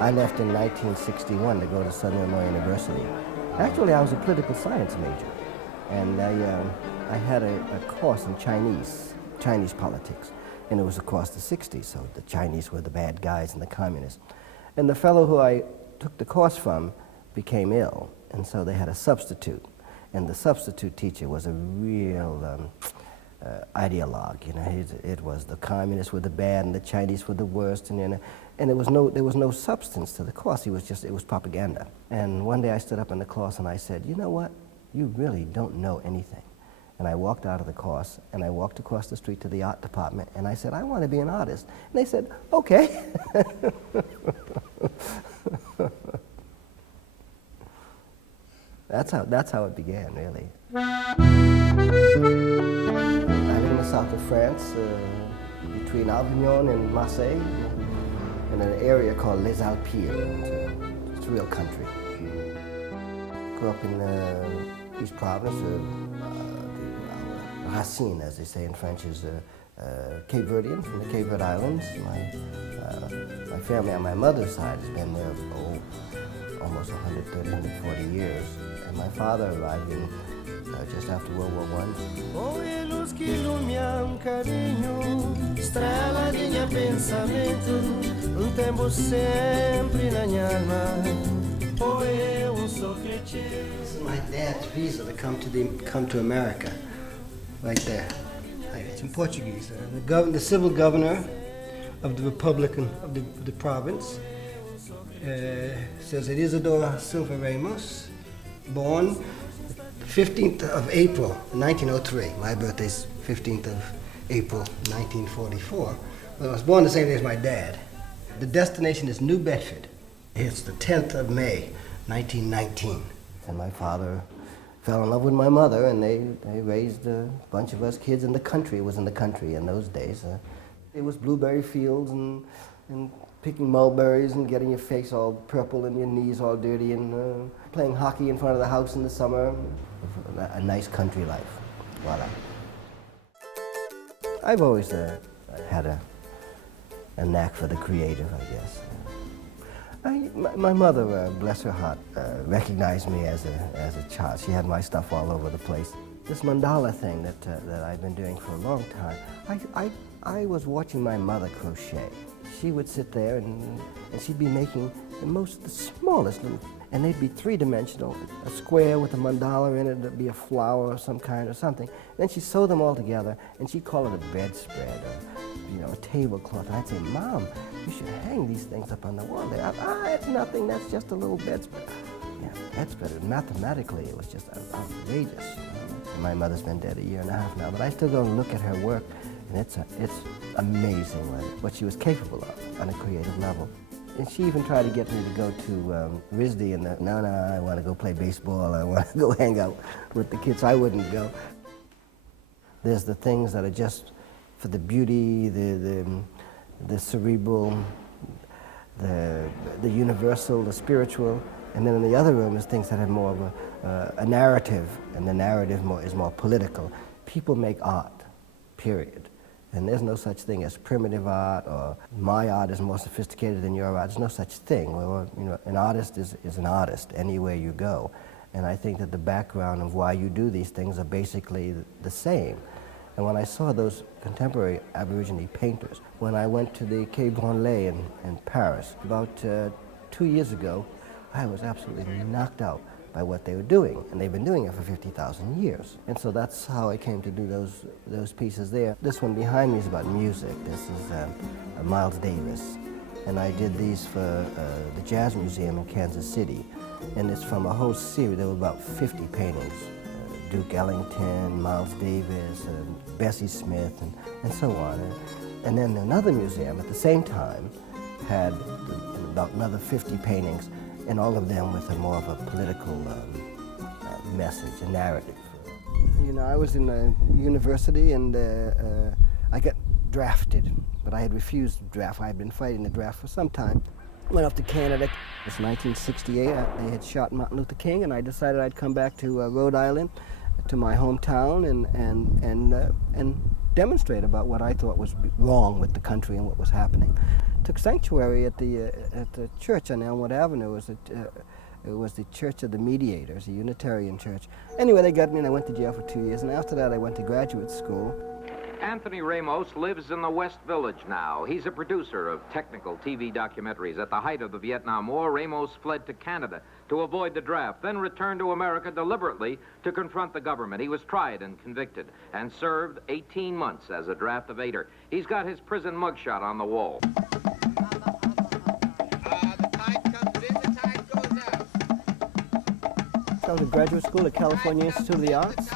I left in 1961 to go to Southern Illinois University. Actually, I was a political science major, and I had a course in Chinese politics, and it was across the 60s, so the Chinese were the bad guys and the communists. And the fellow who I took the course from became ill, and so they had a substitute, and the substitute teacher was a real ideologue. You know, it was the communists were the bad and the Chinese were the worst, and there was no substance to the course. It was propaganda. And one day I stood up in the class and I said, you know what? You really don't know anything. And I walked out of the course and I walked across the street to the art department and I said, I want to be an artist. And they said, okay. That's how it began, really. I live in the south of France, between Avignon and Marseille, in an area called Les Alpilles. It's real country. Grew up in the East Province. Racine, as they say in French, is Cape Verdean, from the Cape Verde Islands. My family on my mother's side has been there almost 130, 140 years. And my father arrived in just after World War I. Oi, luz que ilumina caminho, estrela de meu pensamento, tempo sempre na minha alma. Oi, eu sou cretiano. This is my dad's visa to come to America, right there. It's in Portuguese. The civil governor of the Republican of the province says that Isidore Silva Ramos, born 15th of April, 1903. My birthday's 15th of April, 1944. But I was born the same day as my dad. The destination is New Bedford. It's the 10th of May, 1919. And my father fell in love with my mother, and they raised a bunch of us kids in the country. It was in the country in those days. It was blueberry fields and picking mulberries and getting your face all purple and your knees all dirty and playing hockey in front of the house in the summer. A nice country life. Voila. I've always had a knack for the creative, I guess. My mother, bless her heart, recognized me as a child. She had my stuff all over the place. This mandala thing that I've been doing for a long time, I was watching my mother crochet. She would sit there and she'd be making the smallest little, and they'd be three-dimensional, a square with a mandala in it, there'd be a flower of some kind or something. Then she'd sew them all together and she'd call it a bedspread or a tablecloth. And I'd say, Mom, you should hang these things up on the wall there. It's nothing, that's just a little bedspread. Yeah, bedspread. Mathematically, it was just outrageous. And my mother's been dead a year and a half now, but I still go and look at her work, and it's amazing what she was capable of on a creative level. And she even tried to get me to go to RISD, and no, I want to go play baseball, I want to go hang out with the kids. I wouldn't go. There's the things that are just for the beauty, the cerebral, the universal, the spiritual, and then in the other room is things that have more of a narrative, and the narrative is more political. People make art, period. And there's no such thing as primitive art, or my art is more sophisticated than your art. There's no such thing. An artist is an artist anywhere you go. And I think that the background of why you do these things are basically the same. And when I saw those contemporary Aborigine painters, when I went to the Quai Branly in Paris about 2 years ago, I was absolutely knocked out by what they were doing, and they've been doing it for 50,000 years. And so that's how I came to do those pieces there. This one behind me is about music. This is Miles Davis, and I did these for the Jazz Museum in Kansas City, and it's from a whole series. There were about 50 paintings. Duke Ellington, Miles Davis, Bessie Smith, and so on. And then another museum at the same time had about another 50 paintings, and all of them with more of a political message, a narrative. I was in a university and I got drafted, but I had refused the draft. I had been fighting the draft for some time. Went off to Canada. It was 1968. They had shot Martin Luther King, and I decided I'd come back to Rhode Island, to my hometown, and demonstrate about what I thought was wrong with the country and what was happening. Took sanctuary at the church on Elmwood Avenue. It was the Church of the Mediators, a Unitarian church. Anyway, they got me and I went to jail for 2 years, and after that I went to graduate school. Anthony Ramos lives in the West Village now. He's a producer of technical TV documentaries. At the height of the Vietnam War, Ramos fled to Canada to avoid the draft, then returned to America deliberately to confront the government. He was tried and convicted and served 18 months as a draft evader. He's got his prison mugshot on the wall. I was at graduate school at California Institute of the Arts,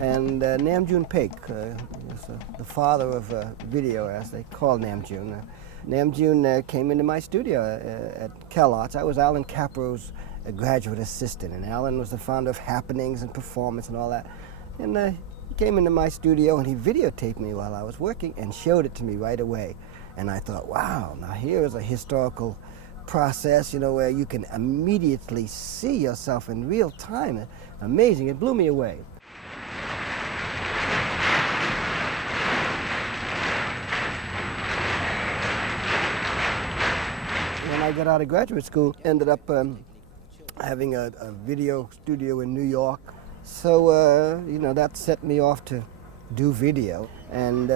and Nam June Paik was the father of video, as they call Nam June. Nam June came into my studio at Cal Arts. I was Alan Capro's graduate assistant, and Alan was the founder of Happenings and Performance and all that. And he came into my studio and he videotaped me while I was working and showed it to me right away. And I thought, wow, now here is a historical process, you know, where you can immediately see yourself in real time. Amazing. It blew me away. When I got out of graduate school, ended up having a video studio in New York. So, you know, that set me off to do video. And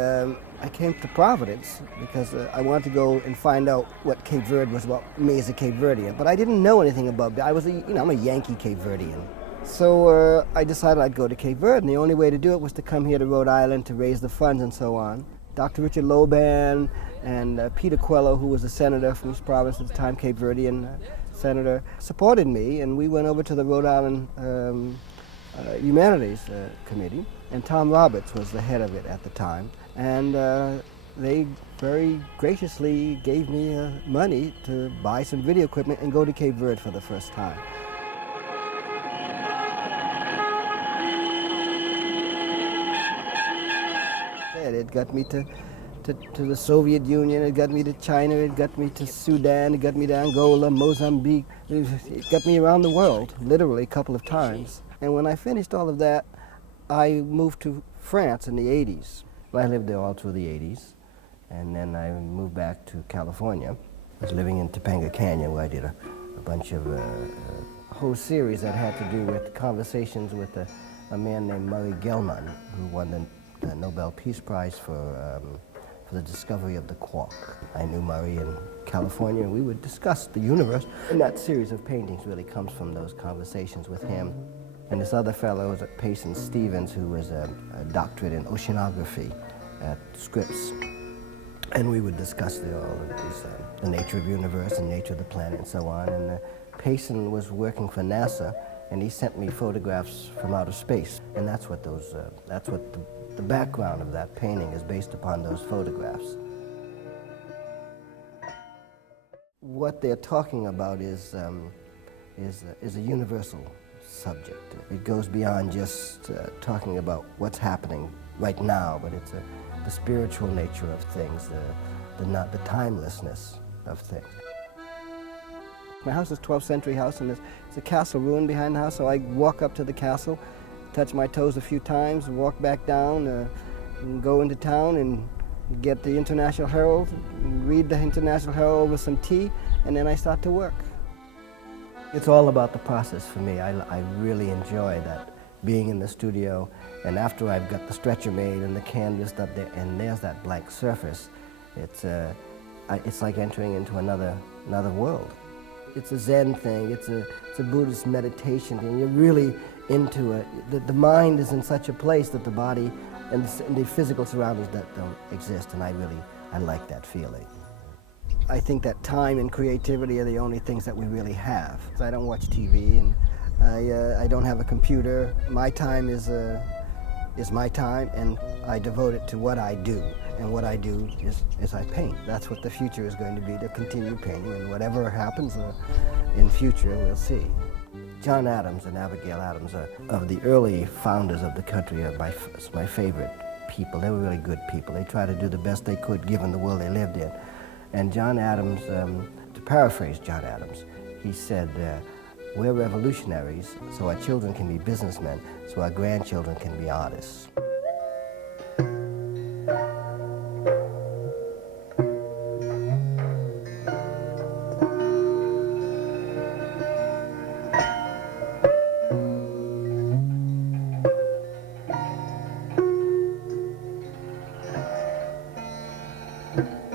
I came to Providence because I wanted to go and find out what Cape Verde was about me as a Cape Verdean. But I didn't know anything about it. I'm a Yankee Cape Verdean. So I decided I'd go to Cape Verde, and the only way to do it was to come here to Rhode Island to raise the funds and so on. Dr. Richard Loban and Peter Coelho, who was a senator from East Providence at the time, Cape Verdean senator, supported me, and we went over to the Rhode Island Humanities Committee, and Tom Roberts was the head of it at the time, and they very graciously gave me money to buy some video equipment and go to Cape Verde for the first time. It got me to the Soviet Union, it got me to China, it got me to Sudan, it got me to Angola, Mozambique. It got me around the world, literally a couple of times. And when I finished all of that, I moved to France in the 80s. I lived there all through the 80s, and then I moved back to California. I was living in Topanga Canyon, where I did a bunch of a whole series that had to do with conversations with a man named Murray Gell-Mann, who won the Nobel Peace Prize for the discovery of the quark. I knew Murray in California, and we would discuss the universe. And that series of paintings really comes from those conversations with him. And this other fellow was Payson Stevens, who was a doctorate in oceanography at Scripps. And we would discuss the nature of the universe and nature of the planet and so on. And Payson was working for NASA, and he sent me photographs from outer space. And that's what the background of that painting is based upon those photographs. What they're talking about is a universal subject. It goes beyond just talking about what's happening right now, but it's the spiritual nature of things, the timelessness of things. My house is a 12th century house, and there's a castle ruin behind the house, so I walk up to the castle, touch my toes a few times, walk back down, and go into town and get the International Herald, read the International Herald over some tea, and then I start to work. It's all about the process for me. I really enjoy that, being in the studio, and after I've got the stretcher made and the canvas up there, and there's that blank surface, it's like entering into another world. It's a Zen thing, it's a Buddhist meditation thing. You're really into it. The mind is in such a place that the body and the physical surroundings that don't exist, and I like that feeling. I think that time and creativity are the only things that we really have. I don't watch TV, and I don't have a computer. My time is my time, and I devote it to what I do. And what I do is I paint. That's what the future is going to be, to continue painting, and whatever happens in future, we'll see. John Adams and Abigail Adams are of the early founders of the country, are my favorite people. They were really good people. They tried to do the best they could given the world they lived in. And John Adams, to paraphrase John Adams, he said, we're revolutionaries, so our children can be businessmen, so our grandchildren can be artists. you.